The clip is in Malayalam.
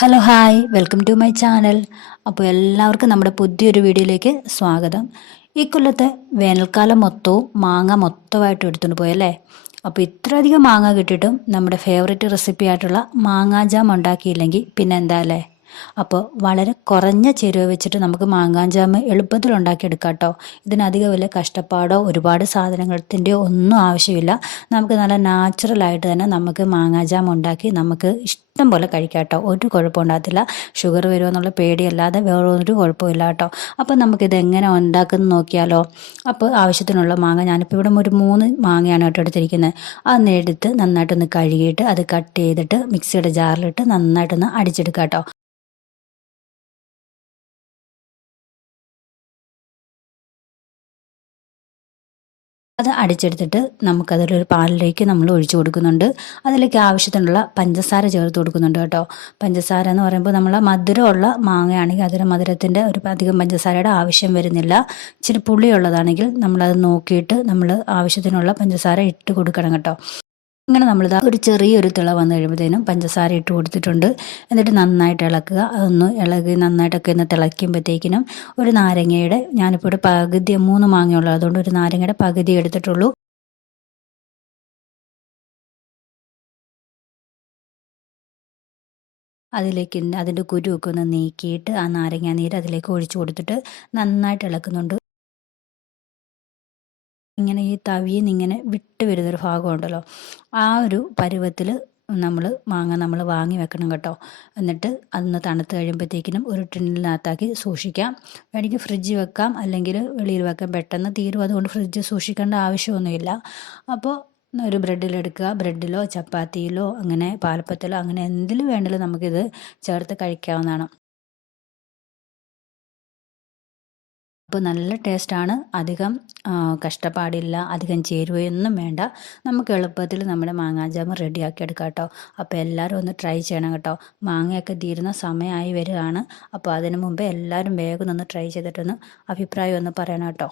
Hello hi welcome to my channel. അപ്പോൾ എല്ലാവർക്കും നമ്മുടെ പുതിയൊരു വീഡിയോയിലേക്ക് സ്വാഗതം. ഈ കൊല്ലത്തെ വേനൽക്കാലം മൊത്തവും മാങ്ങ മൊത്തമായിട്ട് എടുത്തുകൊണ്ട് പോയല്ലേ. അപ്പോൾ ഇത്രയധികം മാങ്ങ കിട്ടിയിട്ടും നമ്മുടെ ഫേവറേറ്റ് റെസിപ്പി ആയിട്ടുള്ള മാങ്ങാ ജാം ഉണ്ടാക്കിയില്ലെങ്കിൽ പിന്നെ എന്താ അല്ലേ. അപ്പോൾ വളരെ കുറഞ്ഞ ചേരുവ വെച്ചിട്ട് നമുക്ക് മാങ്ങാ ജാം എളുപ്പത്തിൽ ഉണ്ടാക്കിയെടുക്കാം കേട്ടോ. ഇതിനധികം വലിയ കഷ്ടപ്പാടോ ഒരുപാട് സാധനത്തിൻ്റെയോ ഒന്നും ആവശ്യമില്ല. നമുക്ക് നല്ല നാച്ചുറലായിട്ട് തന്നെ നമുക്ക് മാങ്ങാ ജാം ഉണ്ടാക്കി നമുക്ക് ഇഷ്ടം പോലെ കഴിക്കാം കേട്ടോ. ഒരു കുഴപ്പമുണ്ടാകത്തില്ല. ഷുഗർ വരുമോ എന്നുള്ള പേടിയല്ലാതെ വേറെ ഒരു കുഴപ്പമില്ല കേട്ടോ. അപ്പോൾ നമുക്കിത് എങ്ങനെ ഉണ്ടാക്കുന്നത് നോക്കിയാലോ. അപ്പോൾ ആവശ്യത്തിനുള്ള മാങ്ങ ഞാനിപ്പോൾ ഇവിടെ ഒരു 3 മാങ്ങയാണ് കേട്ടോ എടുത്തിരിക്കുന്നത്. അതൊന്ന് എടുത്ത് നന്നായിട്ടൊന്ന് കഴുകിയിട്ട് അത് കട്ട് ചെയ്തിട്ട് മിക്സിയുടെ ജാറിലിട്ട് നന്നായിട്ടൊന്ന് അടിച്ചെടുക്കാം കേട്ടോ. അത് അടിച്ചെടുത്തിട്ട് നമുക്കതിലൊരു പാനിലേക്ക് നമ്മൾ ഒഴിച്ചു കൊടുക്കുന്നുണ്ട്. അതിലേക്ക് ആവശ്യത്തിനുള്ള പഞ്ചസാര ചേർത്ത് കൊടുക്കുന്നുണ്ട് കേട്ടോ. പഞ്ചസാര എന്ന് പറയുമ്പോൾ നമ്മൾ മധുരമുള്ള മാങ്ങയാണെങ്കിൽ അതിന് മധുരത്തിൻ്റെ ഒരു അധികം പഞ്ചസാരയുടെ ആവശ്യം വരുന്നില്ല. ഇച്ചിരി പുളിയുള്ളതാണെങ്കിൽ നമ്മളത് നോക്കിയിട്ട് നമ്മൾ ആവശ്യത്തിനുള്ള പഞ്ചസാര ഇട്ട് കൊടുക്കണം കേട്ടോ. അങ്ങനെ നമ്മളിതാ ഒരു ചെറിയൊരു തിള വന്നു കഴിയുമ്പോഴത്തേനും പഞ്ചസാര ഇട്ട് കൊടുത്തിട്ടുണ്ട്. എന്നിട്ട് നന്നായിട്ട് ഇളക്കുക. അതൊന്ന് ഇളകി നന്നായിട്ടൊക്കെ ഒന്ന് തിളയ്ക്കുമ്പോഴത്തേക്കിനും ഒരു നാരങ്ങയുടെ, ഞാനിപ്പോൾ ഒരു പകുതി 3 മാങ്ങയുള്ളത് അതുകൊണ്ട് ഒരു നാരങ്ങയുടെ പകുതി എടുത്തിട്ടുള്ളൂ. അതിലേക്ക് അതിൻ്റെ കുരുവൊക്കെ ഒന്ന് നീക്കിയിട്ട് ആ നാരങ്ങ നീര് അതിലേക്ക് ഒഴിച്ചു കൊടുത്തിട്ട് നന്നായിട്ട് ഇളക്കുന്നുണ്ട്. ഇങ്ങനെ ഈ തവിയിൽ ഇങ്ങനെ വിട്ട് വരുന്നൊരു ഭാഗമുണ്ടല്ലോ, ആ ഒരു പരുവത്തിൽ നമ്മൾ വാങ്ങി വെക്കണം കേട്ടോ. എന്നിട്ട് അതൊന്ന് തണുത്ത് കഴിയുമ്പോഴത്തേക്കിനും ഒരു ടിന്നിനകത്താക്കി സൂക്ഷിക്കാം. വേണമെങ്കിൽ ഫ്രിഡ്ജിൽ വെക്കാം, അല്ലെങ്കിൽ വെളിയിൽ വെക്കാം. പെട്ടെന്ന് തീരും, അതുകൊണ്ട് ഫ്രിഡ്ജിൽ സൂക്ഷിക്കേണ്ട ആവശ്യമൊന്നുമില്ല. അപ്പോൾ ഒരു ബ്രെഡിലെടുക്കുക. ബ്രെഡിലോ ചപ്പാത്തിയിലോ അങ്ങനെ പാലപ്പത്തിലോ അങ്ങനെ എന്തിൽ വേണമെങ്കിലും നമുക്കിത് ചേർത്ത് കഴിക്കാവുന്നതാണ്. അപ്പോൾ നല്ല ടേസ്റ്റാണ്. അധികം കഷ്ടപ്പാടില്ല, അധികം ചേരുവയൊന്നും വേണ്ട. നമുക്ക് എളുപ്പത്തിൽ നമ്മുടെ മാങ്ങാ ജാം റെഡിയാക്കി എടുക്കാം കേട്ടോ. അപ്പോൾ എല്ലാവരും ഒന്ന് ട്രൈ ചെയ്യണം കേട്ടോ. മാങ്ങയൊക്കെ തീരുന്ന സമയമായി വരികയാണ്. അപ്പോൾ അതിനു മുമ്പേ എല്ലാവരും വേഗം ഒന്ന് ട്രൈ ചെയ്തിട്ടൊന്ന് അഭിപ്രായം ഒന്ന് പറയണം കേട്ടോ.